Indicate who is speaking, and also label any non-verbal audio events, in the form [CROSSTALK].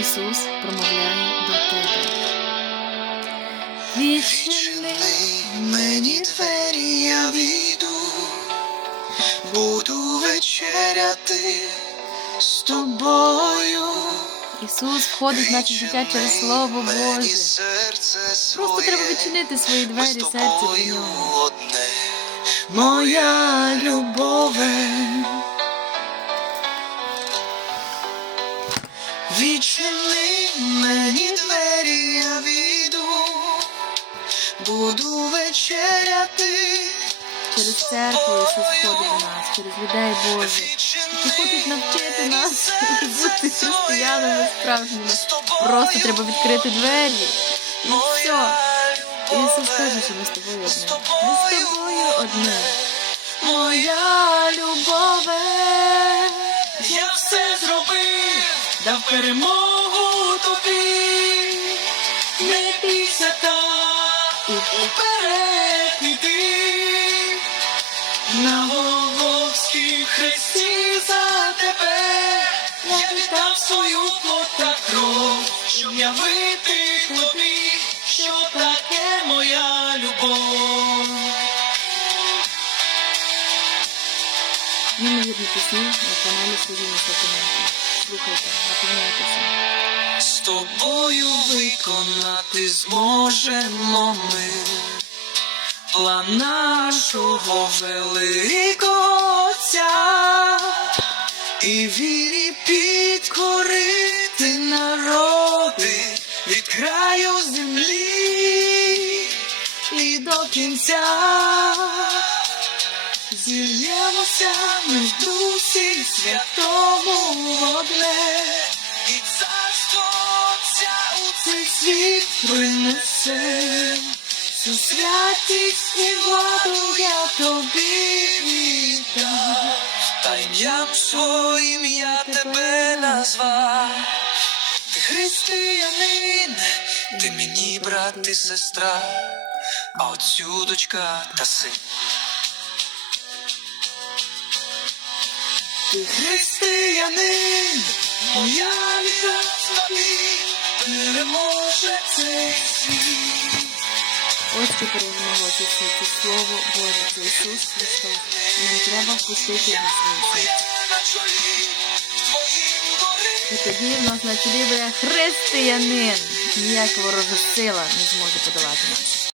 Speaker 1: Ісус промовляє до тебе. Відчини
Speaker 2: мені двері, я війду, буду вечеряти з тобою.
Speaker 1: Ісус входить в наше життя через Слово Боже. Просто треба відчинити свої двері серця до нього.
Speaker 2: Моя любове, відчини мені двері, я війду, буду вечеряти.
Speaker 1: Через церкву Ісус входить до нас, через людей Божих, які хочуть навчити нас [LAUGHS] бути християнами справжніми. Просто треба відкрити двері. І все. Ісус каже, що ми з тобою одне. Ми з тобою одне.
Speaker 2: Моя любове, дав перемогу тобі, не бійся так, уперед іди, на Голгофській хресті за тебе, я віддав свою плоть кров, щоб явити тобі, що таке моя любов.
Speaker 1: неймовірні пісні на каналі Служіння Соколенко. Слухайте, наповняйтеся.
Speaker 2: З тобою виконати зможемо ми план нашого великого Отця і вірі підкорити народи від краю землі і до кінця. Зільємося ми в дусі святому водне, і царство Отця у цей світ принесе. Всю святість і владу я тобі віддам, та ім'ям своїм тебе назвав. Ти християнин, ти мені брат і сестра, а отцю дочка та син. Ти християнин, моя любові переможе цей світ.
Speaker 1: Ось що перемогло світі. Слово Боже, це Ісус Христос. І нам треба впустити його своє. І тоді в нас на чолі буде християнин. Ніяка ворожа сила не зможе подолати нас.